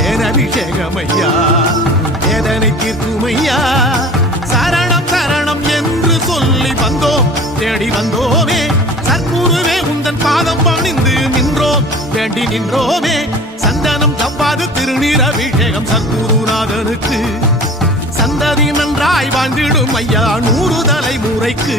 தேனபிஷேகம் ஐயா வேதனை தீர்க்கும் ஐயா சரணம் சரணம் என்று சொல்லி வந்தோம். தேடி வந்தோமே. சர்க்குருவே உந்தன் பாதம் பணிந்து நின்றோம். வேண்டி நின்றோமே. சந்தனம் தப்பாது திருநீர் அபிஷேகம் சர்க்குருநாதனுக்கு. சந்ததி நன்றாய் வாழ்ந்திடும் ஐயா நூறு தலைமுறைக்கு.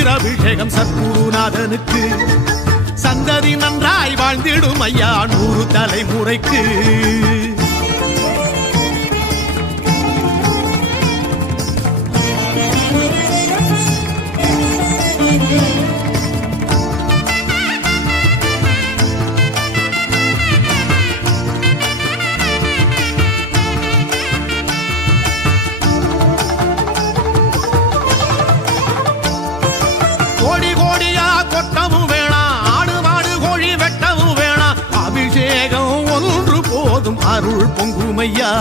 ஜவ்வாது அபிஷேகம் சத்குருநாதனுக்கு. சந்ததி நன்றாய் வாழ்ந்திடும் ஐயா நூறு தலைமுறைக்கு. கோடியா கொட்டவும் வேணாம் ஆடு மாடு கோழி வெட்டவும் வேணாம் அபிஷேகம் ஒன்று போதும் அருள் பொங்குமையா.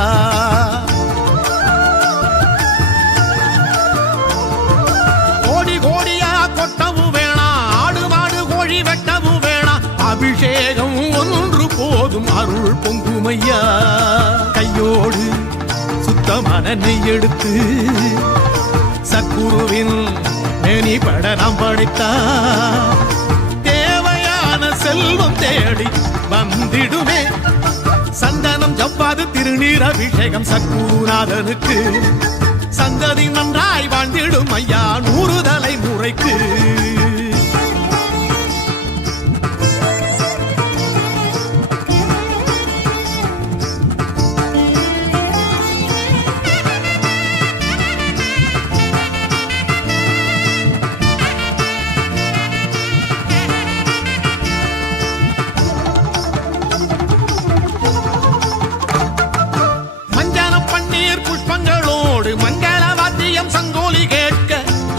கோடி கோடியா கொட்டவும் வேணாம் ஆடு மாடு கோழி வெட்டவும் வேணாம் அபிஷேகம் ஒன்று போதும் அருள் பொங்குமையா. கையோடு சுத்தமான நெய் எடுத்து சக்குருவின் மேனி பட நாம் படித்தா. தேவையான செல்வம் தேடி வந்திடுமே. சந்தனம் ஜவ்வாது திருநீர் அபிஷேகம் சக்குருநாதனுக்கு சந்ததி நன்றாய் வாழ்ந்திடும் ஐயா நூறு தலைமுறைக்கு மஞ்சன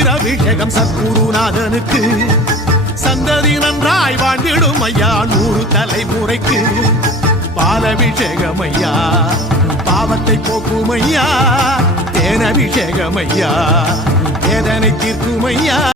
ஜவ்வாது அபிஷேகம் சத்குருநாதனுக்கு. சந்ததி நன்றாய் வாழ்ந்திடும் ஐயா நூறு தலைமுறைக்கு. பாலபிஷேகம் ஐயா பாவத்தை போக்கும் ஐயா தேனபிஷேகம் ஐயா வேதனை தீர்க்கும் ஐயா.